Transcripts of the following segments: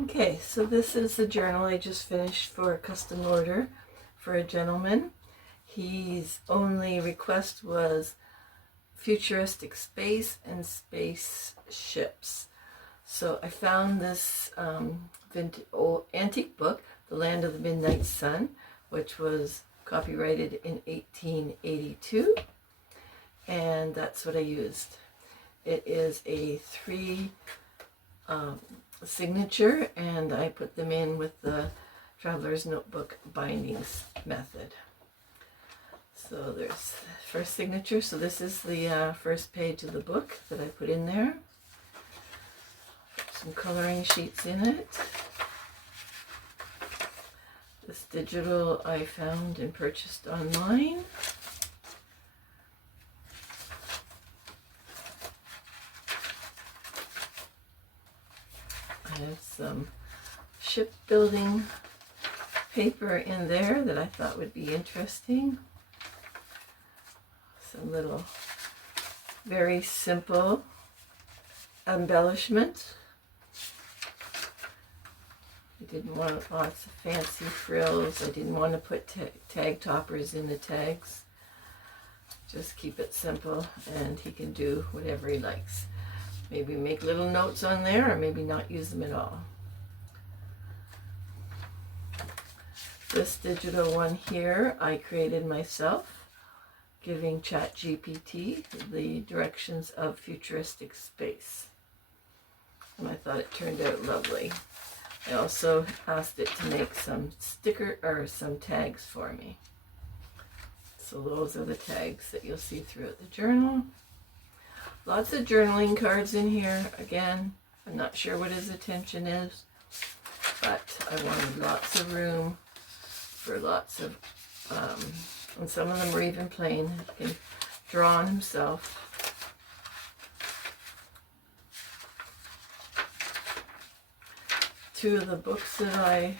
Okay, so this is the journal I just finished for a custom order for a gentleman. His only request was futuristic space and spaceships. So I found this old antique book, The Land of the Midnight Sun, which was copyrighted in 1882, and that's what I used. It is a 3 signature, and I put them in with the Traveler's Notebook bindings method. So there's the first signature. So this is the first page of the book that I put in there. Some coloring sheets in it. This digital I found and purchased online. I have some shipbuilding paper in there that I thought would be interesting. Some little very simple embellishment. I didn't want lots of fancy frills. I didn't want to put tag toppers in the tags. Just keep it simple, and he can do whatever he likes. Maybe make little notes on there, or maybe not use them at all. This digital one here I created myself, giving ChatGPT the directions of futuristic space. And I thought it turned out lovely. I also asked it to make some some tags for me. So those are the tags that you'll see throughout the journal. Lots of journaling cards in here. Again, I'm not sure what his intention is, but I wanted lots of room for lots of, and some of them are even plain. He can draw on himself. Two of the books that I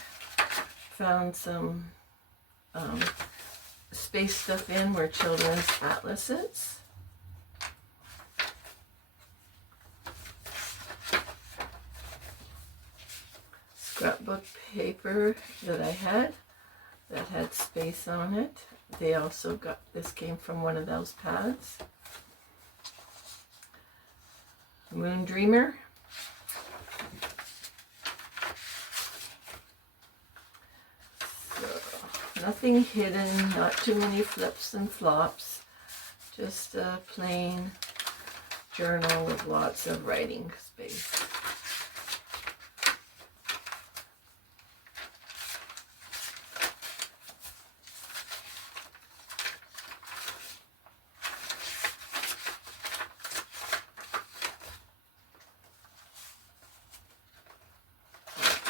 found some space stuff in were children's atlases. Scrapbook paper that I had that had space on it. They also got, this came from one of those pads. Moon Dreamer. So, nothing hidden, not too many flips and flops. Just a plain journal with lots of writing space.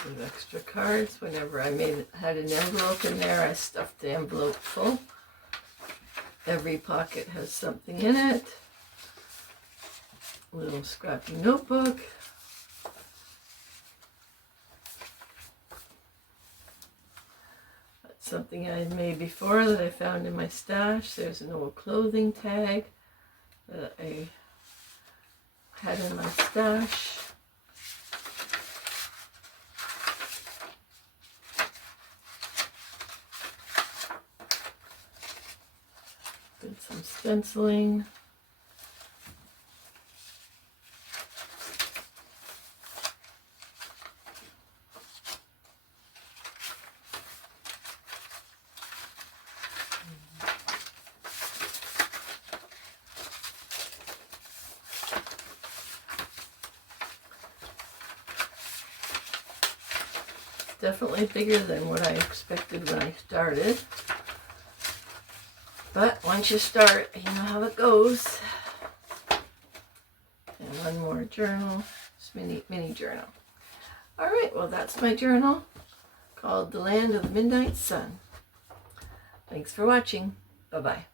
With extra cards. Whenever I had an envelope in there, I stuffed the envelope full. Every pocket has something in it. A little scrappy notebook. That's something I had made before that I found in my stash. There's an old clothing tag that I had in my stash. Did some stenciling. Definitely bigger than what I expected when I started. But once you start, you know how it goes. And one more journal, just mini journal. All right, well that's my journal called The Land of the Midnight Sun. Thanks for watching. Bye-bye.